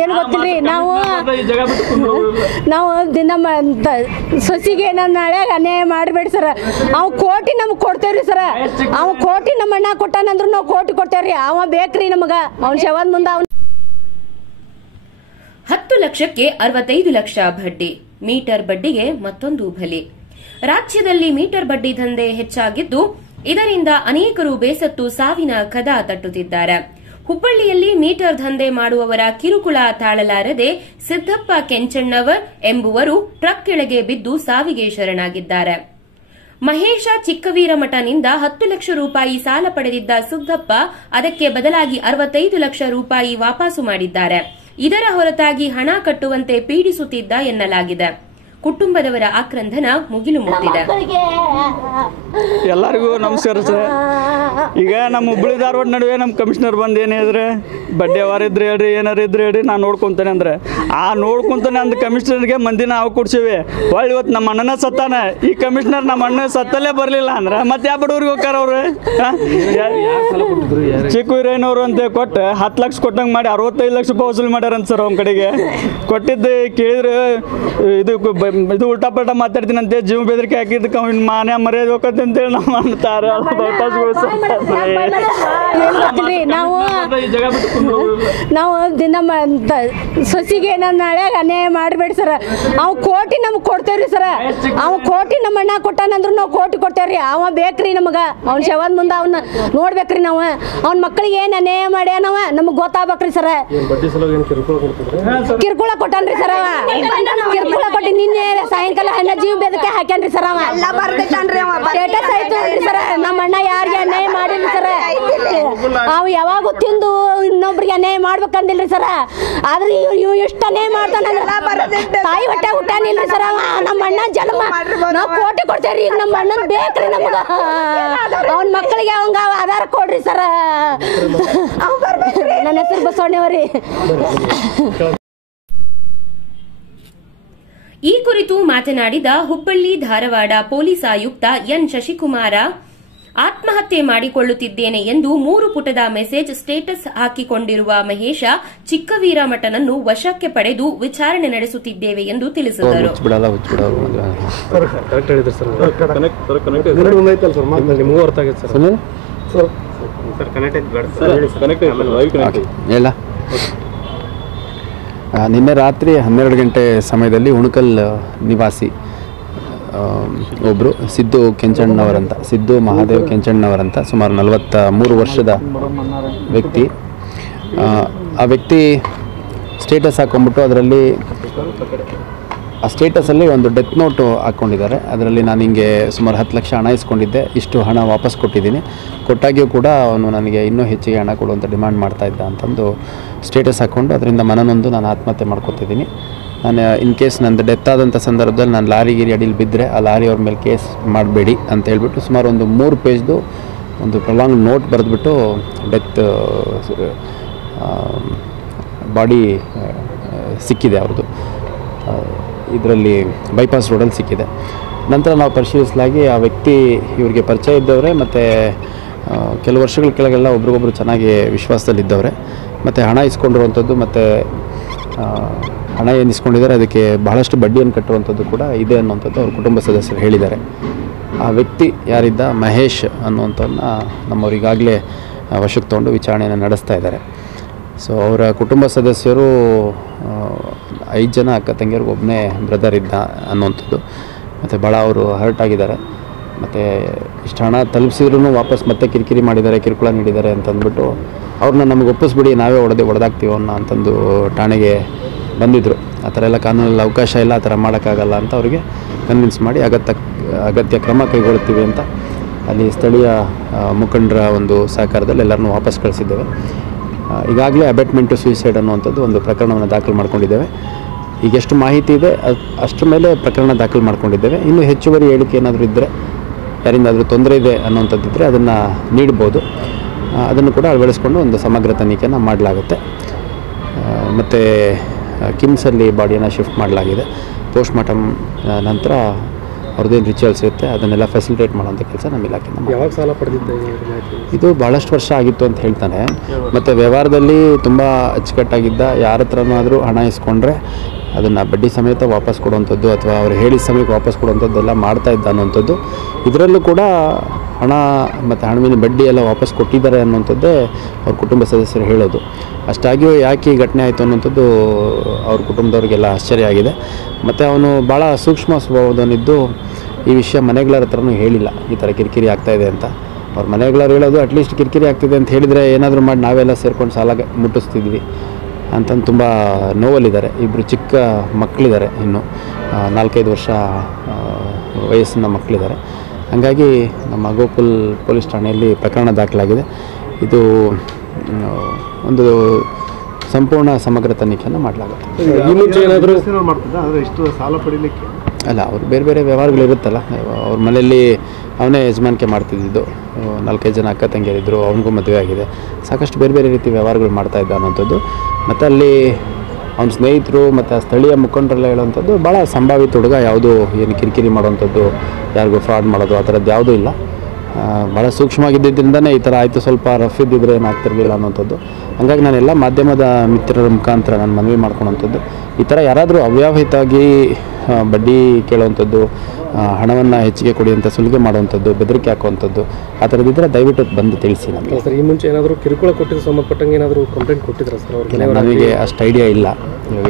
ಏನು ಗೊತ್ತಿಲ್ರಿ ನಾವು ನಮ್ಮ ಸೊಸಿಗೆ ನಾನು ನಾಳೆ ಅನ್ಯಾಯ ಮಾಡಬೇಡಿ ಸರ್. ಅವ್ ಕೋಟಿ ನಮ್ಗೆ ಕೊಡ್ತೇವ್ರಿ ಸರ್. ಅವ ಕೋಟಿ ನಮ್ಮ ಅಣ್ಣ ಕೊಟ್ಟಾನಂದ್ರು ನಾವು ಕೋಟಿ ಕೊಡ್ತೇವ್ರಿ. ಅವ ಬೇಕ್ರಿ ನಮಗ. ಅವ್ನ ಶವದ ಮುಂದೆ ಅವ್ನು 10 ಲಕ್ಷಕ್ಕೆ 65 ಲಕ್ಷ ಬಡ್ಡಿ. ಮೀಟರ್ ಬಡ್ಡಿಗೆ ಮತ್ತೊಂದು ಬಲಿ. ರಾಜ್ಯದಲ್ಲಿ ಮೀಟರ್ ಬಡ್ಡಿ ದಂಧೆ ಹೆಚ್ಚಾಗಿದ್ದು ಇದರಿಂದ ಅನೇಕರು ಬೇಸತ್ತು ಸಾವಿನ ಕದ ತಟ್ಟುತ್ತಿದ್ದಾರೆ. ಹುಬ್ಬಳ್ಳಿಯಲ್ಲಿ ಮೀಟರ್ ದಂಧೆ ಮಾಡುವವರ ಕಿರುಕುಳ ತಾಳಲಾರದೆ ಸಿದ್ದಪ್ಪ ಕೆಂಚಣ್ಣವರ್ ಎಂಬುವರು ಟ್ರಕ್ ಕೆಳಗೆ ಬಿದ್ದು ಸಾವಿಗೆ ಶರಣಾಗಿದ್ದಾರೆ. ಮಹೇಶ ಚಿಕ್ಕವೀರಮಠನಿಂದ 10 ಲಕ್ಷ ರೂಪಾಯಿ ಸಾಲ ಪಡೆದಿದ್ದ ಸಿದ್ದಪ್ಪ ಅದಕ್ಕೆ ಬದಲಾಗಿ 65 ಲಕ್ಷ ರೂಪಾಯಿ ವಾಪಸು ಮಾಡಿದ್ದಾರೆ. ಇದರ ಹೊರತಾಗಿ ಹಣ ಕಟ್ಟುವಂತೆ ಪೀಡಿಸುತ್ತಿದ್ದ ಎನ್ನಲಾಗಿದೆ. ಕುಟುಂಬದವರ ಆಕ್ರಂದನ ಮುಗಿಲು ಮುಟ್ಟಿದೆ. ಎಲ್ಲರಿಗೂ ನಮಸ್ಕಾರ ಸರ್. ಈಗ ನಮ್ಮ ಹುಬ್ಬಳ್ಳಿ ಧಾರವಾಡ ನಡುವೆ ನಮ್ಮ ಕಮಿಷನರ್ ಬಂದು ಏನು ಹೇಳಿದ್ರೆ ಬಡ್ಡಿ ವ್ಯವಹಾರ ಇದ್ರೆ ಹೇಳ್ರಿ, ಏನಾರು ಇದ್ರೆ ಹೇಳ್ರಿ, ನಾನು ನೋಡ್ಕೊತಾನೆ ಅಂದ್ರೆ ಆ ನೋಡ್ಕೊತಾನೆ ಅಂದ ಕಮಿಷನರ್ಗೆ ಮಂದಿನ ನಾವು ಕೊಡ್ಸೀವಿ. ಒಳ್ಳೆ ಇವತ್ತು ನಮ್ಮ ಅಣ್ಣನ ಸತ್ತಾನ. ಈ ಕಮಿಷನರ್ ನಮ್ಮ ಅಣ್ಣ ಸತ್ತಲ್ಲೇ ಬರಲಿಲ್ಲ ಅಂದ್ರೆ ಮತ್ತೆ ಯಾವ ಬಡವ್ರಿಗೆ ಹೋಗ್ಯಾರ ಅವ್ರು? ಚಿಕ್ಕವೀರಯ್ಯನವರು ಅಂತ ಕೊಟ್ಟು 10 ಲಕ್ಷ ಕೊಟ್ಟಂಗೆ ಮಾಡಿ 65 ಲಕ್ಷ ರೂಪಾಯಿ ವಸೂಲಿ ಮಾಡ್ಯಾರಂತ ಸರ್. ಅವ್ನ ಕಡೆಗೆ ಕೊಟ್ಟಿದ್ದು ಕೇಳಿದ್ರೆ ಇದು ಉಲ್ಟಾ ಪಲ್ಟಾ ಮಾತಾಡ್ತೀನಿ ಅಂತ ಜೀವ ಬೆದರಿಕೆ ಹಾಕಿದ್ದಕ್ಕೆ ಅವ್ನ ಮಾನ್ಯ ಮರ್ಯಾದೆ ಹೋಗತ್ತೆ ಅಂತೇಳಿ ನಾವು ಅಂತಾರೆ. ನಾವು ನಮ್ಮ ಸೊಸಿಗೆ ನಾನು ನಾಳೆ ಅನ್ಯಾಯ ಮಾಡಬೇಡಿ ಸರ್. ಅವ್ ಕೋಟಿ ನಮ್ಗೆ ಕೊಡ್ತೇವ್ರಿ ಸರ್. ಅವ ಕೋಟಿ ನಮ್ಮ ಅಣ್ಣ ಕೊಟ್ಟಾನಂದ್ರು ನಾವು ಕೋಟಿ ಕೊಡ್ತೇವ್ರಿ. ಅವ ಬೇಕ್ರಿ ನಮಗ. ಅವ್ನ ಶವದ ಮುಂದೆ ಅವ್ನ ನೋಡ್ಬೇಕ್ರಿ ನಾವು. ಅವ್ನ ಮಕ್ಕಳಿಗೆ ಏನು ಅನ್ಯಾಯ ಮಾಡ್ಯಾನವ ನಮಗ್ ಗೊತ್ತಾಗ್ಬೇಕ್ರಿ ಸರ್. ಕಿರುಕುಳ ಕೊಟ್ಟಾನ್ರಿ ಸರ್. ಅವ ಕಿರುಕುಳ ಕೊಟ್ಟು ನಿನ್ನೆ ಸಾಯಂಕಾಲ ಹಣ್ಣ ಜೀವ ಬೆದಕ್ಕೆ ಹಾಕ್ಯಾನ್ರಿ ಸರ್. ಅವ ಸ್ಟೇಟಸ್ ಆಯ್ತು ಸರ್. ನಮ್ಮ ಅಣ್ಣ ಯಾರಿಗೆ ಅನ್ಯಾಯ ಮಾಡಿಲ್ರಿ ಸರ್. ಅವ್ ಯಾವಾಗೂ ತಿಂದು ಇನ್ನೊಬ್ರಿಗೆ ಅನ್ಯಾಯ ಮಾಡ್ಬೇಕಂದಿಲ್ರಿ ಸರ್. ಆದ್ರೆ ಇವ್ ಎಷ್ಟು ಅನ್ಯಾಯ ಮಾಡ್ತಾನಂದ್ರೆ ತಾಯಿ ಹೊಟ್ಟೆ ಹುಟ್ಟಾನಿಲ್ರಿ ಸರ್. ಅವ ನಮ್ಮ ಅಣ್ಣ ಜನ್ಮ ನಾವು ಕೋಟಿ ಕೊಡ್ತೇವ್ರಿ. ಈಗ ನಮ್ಮ ಅಣ್ಣನ್ ಬೇಕ್ರಿ ನಮಗ. ಅವನ ಮಕ್ಕಳಿಗೆ ಅವಂಗ ಆಧಾರ ಕೊಡ್ರಿ ಸರ್. ನನ್ನ ಹೆಸರು ಬಸವಣ್ಣವರಿ. ಈ ಕುರಿತು ಮಾತನಾಡಿದ ಹುಬ್ಬಳ್ಳಿ ಧಾರವಾಡ ಪೊಲೀಸ್ ಆಯುಕ್ತ ಎನ್ ಶಶಿಕುಮಾರ, ಆತ್ಮಹತ್ಯೆ ಮಾಡಿಕೊಳ್ಳುತ್ತಿದ್ದೇನೆ ಎಂದು 3 ಪುಟದ ಮೆಸೇಜ್ ಸ್ಟೇಟಸ್ ಹಾಕಿಕೊಂಡಿರುವ ಮಹೇಶ ಚಿಕ್ಕವೀರಮಠನನ್ನು ವಶಕ್ಕೆ ಪಡೆದು ವಿಚಾರಣೆ ನಡೆಸುತ್ತಿದ್ದೇವೆ ಎಂದು ತಿಳಿಸಿದರು. ನಿನ್ನೆ ರಾತ್ರಿ 12 ಗಂಟೆ ಸಮಯದಲ್ಲಿ ಉಣಕಲ್ ನಿವಾಸಿ ಒಬ್ಬರು ಸಿದ್ದು ಕೆಂಚಣ್ಣವರಂತ, ಸಿದ್ದು ಮಹಾದೇವ್ ಕೆಂಚಣ್ಣವರಂತ, ಸುಮಾರು 43 ವರ್ಷದ ವ್ಯಕ್ತಿ. ಆ ವ್ಯಕ್ತಿ ಸ್ಟೇಟಸ್ ಹಾಕ್ಕೊಂಡ್ಬಿಟ್ಟು ಅದರಲ್ಲಿ ಆ ಸ್ಟೇಟಸಲ್ಲಿ ಒಂದು ಡೆತ್ ನೋಟು ಹಾಕ್ಕೊಂಡಿದ್ದಾರೆ. ಅದರಲ್ಲಿ ನಾನು ಹಿಂಗೆ ಸುಮಾರು 10 ಲಕ್ಷ ಹಣ ಇಸ್ಕೊಂಡಿದ್ದೆ, ಇಷ್ಟು ಹಣ ವಾಪಸ್ ಕೊಟ್ಟಿದ್ದೀನಿ, ಕೊಟ್ಟಾಗಿಯೂ ಕೂಡ ಅವನು ನನಗೆ ಇನ್ನೂ ಹೆಚ್ಚಿಗೆ ಹಣ ಕೊಡುವಂಥ ಡಿಮ್ಯಾಂಡ್ ಮಾಡ್ತಾಯಿದ್ದ ಅಂತಂದು ಸ್ಟೇಟಸ್ ಹಾಕ್ಕೊಂಡು ಅದರಿಂದ ಮನನೊಂದು ನಾನು ಆತ್ಮಹತ್ಯೆ ಮಾಡ್ಕೊತಿದ್ದೀನಿ. ನಾನು ಇನ್ ಕೇಸ್ ನಂದು ಡೆತ್ ಆದಂಥ ಸಂದರ್ಭದಲ್ಲಿ ನಾನು ಲಾರಿ ಅಡಿಯಲ್ಲಿ ಬಿದ್ದರೆ ಆ ಲಾರಿ ಅವ್ರ ಮೇಲೆ ಕೇಸ್ ಮಾಡಬೇಡಿ ಅಂತ ಹೇಳ್ಬಿಟ್ಟು ಸುಮಾರು ಒಂದು 3 ಪೇಜ್ದು ಒಂದು ಪ್ರೊಲಾಂಗ್ ನೋಟ್ ಬರೆದ್ಬಿಟ್ಟು ಡೆತ್ ಬಾಡಿ ಸಿಕ್ಕಿದೆ ಅವ್ರದ್ದು. ಇದರಲ್ಲಿ ಬೈಪಾಸ್ ರೋಡಲ್ಲಿ ಸಿಕ್ಕಿದೆ. ನಂತರ ನಾವು ಪರಿಶೀಲಿಸಲಾಗಿ ಆ ವ್ಯಕ್ತಿ ಇವರಿಗೆ ಪರಿಚಯ ಇದ್ದವರೇ ಮತ್ತು ಕೆಲವು ವರ್ಷಗಳ ಕೆಳಗೆಲ್ಲ ಒಬ್ರಿಗೊಬ್ರು ಚೆನ್ನಾಗಿ ವಿಶ್ವಾಸದಲ್ಲಿದ್ದವ್ರೆ. ಮತ್ತು ಹಣ ಇಸ್ಕೊಂಡಿರುವಂಥದ್ದು ಮತ್ತು ಹಣ ಏನು ಇಸ್ಕೊಂಡಿದ್ದಾರೆ ಅದಕ್ಕೆ ಬಹಳಷ್ಟು ಬಡ್ಡಿಯನ್ನು ಕಟ್ಟುವಂಥದ್ದು ಕೂಡ ಇದೆ ಅನ್ನುವಂಥದ್ದು ಅವ್ರ ಕುಟುಂಬ ಸದಸ್ಯರು ಹೇಳಿದ್ದಾರೆ. ಆ ವ್ಯಕ್ತಿ ಯಾರಿದ್ದ ಮಹೇಶ್ ಅನ್ನುವಂಥವ್ರನ್ನ ನಮ್ಮವರಿಗಾಗಲೇ ವಶಕ್ಕೆ ತೊಗೊಂಡು ವಿಚಾರಣೆಯನ್ನು ನಡೆಸ್ತಾ ಇದ್ದಾರೆ. ಸೊ ಅವರ ಕುಟುಂಬ ಸದಸ್ಯರು 5 ಜನ ಅಕ್ಕ ತಂಗಿಯರಿಗೆ ಒಬ್ಬನೇ ಬ್ರದರ್ ಇದ್ದ ಅನ್ನುವಂಥದ್ದು. ಮತ್ತು ಭಾಳ ಅವರು ಹರ್ಟ್ ಆಗಿದ್ದಾರೆ. ಮತ್ತು ಇಷ್ಟು ಹಣ ತಲುಪಿಸಿದ್ರೂ ವಾಪಸ್ ಮತ್ತೆ ಕಿರಿಕಿರಿ ಮಾಡಿದ್ದಾರೆ, ಕಿರುಕುಳ ನೀಡಿದ್ದಾರೆ ಅಂತಂದ್ಬಿಟ್ಟು ಅವ್ರನ್ನ ನಮಗೆ ಒಪ್ಪಿಸ್ಬಿಡಿ, ನಾವೇ ಹೊಡೆದಾಕ್ತೀವೋ ಅಂತಂದು ಠಾಣೆಗೆ ಬಂದಿದ್ದರು. ಆ ಥರ ಎಲ್ಲ ಕಾನೂನಲ್ಲಿ ಅವಕಾಶ ಇಲ್ಲ, ಆ ಥರ ಮಾಡೋಕ್ಕಾಗಲ್ಲ ಅಂತ ಅವರಿಗೆ ಕನ್ವಿನ್ಸ್ ಮಾಡಿ ಅಗತ್ಯ ಕ್ರಮ ಕೈಗೊಳ್ತೀವಿ ಅಂತ ಅಲ್ಲಿ ಸ್ಥಳೀಯ ಮುಖಂಡರ ಒಂದು ಸಹಕಾರದಲ್ಲಿ ಎಲ್ಲರನ್ನೂ ವಾಪಸ್ ಕಳಿಸಿದ್ದೇವೆ. ಈಗಾಗಲೇ ಅಬೇಟ್ಮೆಂಟ್ ಟು ಸೂಸೈಡ್ ಅನ್ನುವಂಥದ್ದು ಒಂದು ಪ್ರಕರಣವನ್ನು ದಾಖಲು ಮಾಡ್ಕೊಂಡಿದ್ದೇವೆ. ಈಗ ಎಷ್ಟು ಮಾಹಿತಿ ಇದೆ ಅಷ್ಟರ ಮೇಲೆ ಪ್ರಕರಣ ದಾಖಲು ಮಾಡ್ಕೊಂಡಿದ್ದೇವೆ. ಇನ್ನೂ ಹೆಚ್ಚುವರಿ ಹೇಳಿಕೆ ಏನಾದರೂ ಇದ್ದರೆ, ಯಾರಿಂದಾದರೂ ತೊಂದರೆ ಇದೆ ಅನ್ನೋಂಥದ್ದಿದ್ದರೆ ಅದನ್ನು ನೀಡ್ಬೋದು. ಅದನ್ನು ಕೂಡ ಅಳವಡಿಸ್ಕೊಂಡು ಒಂದು ಸಮಗ್ರ ತನಿಖೆಯನ್ನು ಮಾಡಲಾಗುತ್ತೆ. ಮತ್ತು ಕಿಮ್ಸಲ್ಲಿ ಬಾಡಿಯನ್ನು ಶಿಫ್ಟ್ ಮಾಡಲಾಗಿದೆ. ಪೋಸ್ಟ್ ಮಾರ್ಟಮ್ ನಂತರ ಅವ್ರದ್ದೇನು ರಿಚುವಲ್ಸ್ ಇರುತ್ತೆ ಅದನ್ನೆಲ್ಲ ಫೆಸಿಲಿಟೇಟ್ ಮಾಡೋಂಥ ಕೆಲಸ ನಮ್ಮ ಇಲಾಖೆಯಿಂದ. ಯಾವಾಗ ಸಾಲ ಪಡೆದಿದ್ದೆ? ಇದು ಭಾಳಷ್ಟು ವರ್ಷ ಆಗಿತ್ತು ಅಂತ ಹೇಳ್ತಾನೆ. ಮತ್ತು ವ್ಯವಹಾರದಲ್ಲಿ ತುಂಬ ಅಚ್ಚುಕಟ್ಟಾಗಿದ್ದ. ಯಾರ ಹತ್ರನಾದರೂ ಹಣ ಇಸ್ಕೊಂಡ್ರೆ ಅದನ್ನು ಬಡ್ಡಿ ಸಮೇತ ವಾಪಸ್ ಕೊಡುವಂಥದ್ದು ಅಥವಾ ಅವ್ರು ಹೇಳಿದ ಸಮಯಕ್ಕೆ ವಾಪಸ್ ಕೊಡುವಂಥದ್ದೆಲ್ಲ ಮಾಡ್ತಾ ಇದ್ದ ಅನ್ನೋಂಥದ್ದು. ಇದರಲ್ಲೂ ಕೂಡ ಹಣ ಮತ್ತು ಹಣವಿನ ಬಡ್ಡಿ ಎಲ್ಲ ವಾಪಸ್ ಕೊಟ್ಟಿದ್ದಾರೆ ಅನ್ನೋಂಥದ್ದೇ ಅವ್ರ ಕುಟುಂಬ ಸದಸ್ಯರು ಹೇಳೋದು. ಅಷ್ಟಾಗಿಯೂ ಯಾಕೆ ಈ ಘಟನೆ ಆಯಿತು ಅನ್ನೋಂಥದ್ದು ಅವ್ರ ಕುಟುಂಬದವ್ರಿಗೆಲ್ಲ ಆಶ್ಚರ್ಯ ಆಗಿದೆ. ಮತ್ತು ಅವನು ಭಾಳ ಸೂಕ್ಷ್ಮ ಸ್ವಭಾವದವನಿದ್ದು ಈ ವಿಷಯ ಮನೆಗಳರ ಹತ್ರನೂ ಹೇಳಿಲ್ಲ ಈ ಥರ ಕಿರಿಕಿರಿ ಆಗ್ತಾಯಿದೆ ಅಂತ. ಅವ್ರ ಮನೆಗಳವ್ರು ಹೇಳೋದು ಅಟ್ಲೀಸ್ಟ್ ಕಿರಿಕಿರಿ ಆಗ್ತಿದೆ ಅಂತ ಹೇಳಿದರೆ ಏನಾದರೂ ಮಾಡಿ ನಾವೆಲ್ಲ ಸೇರ್ಕೊಂಡು ಸಾಲ ಮುಟ್ಟಿಸ್ತಿದ್ವಿ ಅಂತಂದು ತುಂಬ ನೋವಲ್ಲಿದ್ದಾರೆ. ಇಬ್ಬರು ಚಿಕ್ಕ ಮಕ್ಕಳಿದ್ದಾರೆ, ಇನ್ನು 4-5 ವರ್ಷ ವಯಸ್ಸಿನ ಮಕ್ಕಳಿದ್ದಾರೆ. ಹಾಗಾಗಿ ನಮ್ಮ ಗೋಕುಲ್ ಪೊಲೀಸ್ ಠಾಣೆಯಲ್ಲಿ ಪ್ರಕರಣ ದಾಖಲಾಗಿದೆ. ಇದು ಒಂದು ಸಂಪೂರ್ಣ ಸಮಗ್ರ ತನಿಖೆಯನ್ನು ಮಾಡಲಾಗುತ್ತೆ. ಈ ಮುಂಚೆ ಏನಾದರೂ ಸಾಲ ಪಡೀಲಿಕ್ಕೆ ಅಲ್ಲ, ಅವ್ರು ಬೇರೆ ಬೇರೆ ವ್ಯವಹಾರಗಳಿರುತ್ತಲ್ಲ. ಅವ್ರ ಮನೆಯಲ್ಲಿ ಅವನೇ ಯಜಮಾನಿಕೆ ಮಾಡ್ತಿದ್ದು. 4-5 ಜನ ಅಕ್ಕ ತಂಗಿಯರಿದ್ದರು, ಅವನಿಗೂ ಮದುವೆ ಆಗಿದೆ. ಸಾಕಷ್ಟು ಬೇರೆ ಬೇರೆ ರೀತಿ ವ್ಯವಹಾರಗಳು ಮಾಡ್ತಾಯಿದ್ದ ಅನ್ನೋಂಥದ್ದು. ಮತ್ತು ಅಲ್ಲಿ ಅವನ ಸ್ನೇಹಿತರು ಮತ್ತು ಸ್ಥಳೀಯ ಮುಖಂಡರೆಲ್ಲ ಹೇಳುವಂಥದ್ದು ಭಾಳ ಸಂಭಾವಿತ ಹುಡುಗ, ಯಾವುದು ಏನು ಕಿರಿಕಿರಿ ಮಾಡುವಂಥದ್ದು, ಯಾರಿಗೂ ಫ್ರಾಡ್ ಮಾಡೋದು ಆ ಥರದ್ದು ಯಾವುದೂ ಇಲ್ಲ. ಭಾಳ ಸೂಕ್ಷ್ಮವಾಗಿದ್ದರಿಂದನೇ ಈ ಥರ ಆಯಿತು. ಸ್ವಲ್ಪ ರಫ್ ಇದ್ದಿದ್ರೆ ಏನಾಗ್ತಿರಲಿಲ್ಲ ಅನ್ನೋಂಥದ್ದು. ಹಾಗಾಗಿ ನಾನೆಲ್ಲ ಮಾಧ್ಯಮದ ಮಿತ್ರರ ಮುಖಾಂತರ ನಾನು ಮನವಿ ಮಾಡ್ಕೊಳೋಂಥದ್ದು, ಈ ಥರ ಯಾರಾದರೂ ಅವ್ಯಾವಹಿತವಾಗಿ ಬಡ್ಡಿ ಕೇಳುವಂಥದ್ದು, ಹಣವನ್ನು ಹೆಚ್ಚಿಗೆ ಕೊಡಿ ಅಂತ ಸುಲಿಗೆ ಮಾಡುವಂಥದ್ದು, ಬೆದರಿಕೆ ಹಾಕುವಂಥದ್ದು ಆ ಥರದ್ದಿದ್ದರೆ ದಯವಿಟ್ಟು ಬಂದು ತಿಳಿಸಿ ನಮಗೆ. ಸರ್, ಈ ಮುಂಚೆ ಏನಾದರೂ ಕಿರುಕುಳ ಕೊಟ್ಟಿದ್ದು ಸಂಬಂಧಪಟ್ಟಂಗೆ ಏನಾದರೂ ಕಂಪ್ಲೇಂಟ್ ಕೊಟ್ಟಿದ್ರೆ ಸರ್ ಅವ್ರಿಗೆ? ನನಗೆ ಅಷ್ಟು ಐಡಿಯಾ ಇಲ್ಲ.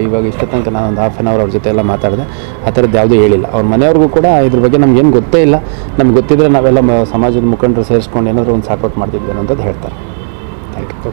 ಇವಾಗ ಇಷ್ಟ ತನಕ ನಾನು ಒಂದು ½ ಅವರ್ ಅವ್ರ ಜೊತೆ ಎಲ್ಲ ಮಾತಾಡಿದೆ. ಆ ಥರದ್ದು ಯಾವುದೂ ಹೇಳಿಲ್ಲ. ಅವ್ರ ಮನೆಯವ್ರಿಗೂ ಕೂಡ ಇದ್ರ ಬಗ್ಗೆ ನಮಗೇನು ಗೊತ್ತೇ ಇಲ್ಲ. ನಮ್ಗೆ ಗೊತ್ತಿದ್ದರೆ ನಾವೆಲ್ಲ ಸಮಾಜದ ಮುಖಂಡರು ಸೇರಿಸ್ಕೊಂಡು ಏನಾದರೂ ಒಂದು ಸಾಕೌಟ್ ಮಾಡ್ತಿದ್ವಿ ಅನ್ನೋಂಥದ್ದು ಹೇಳ್ತಾರೆ. Thank you.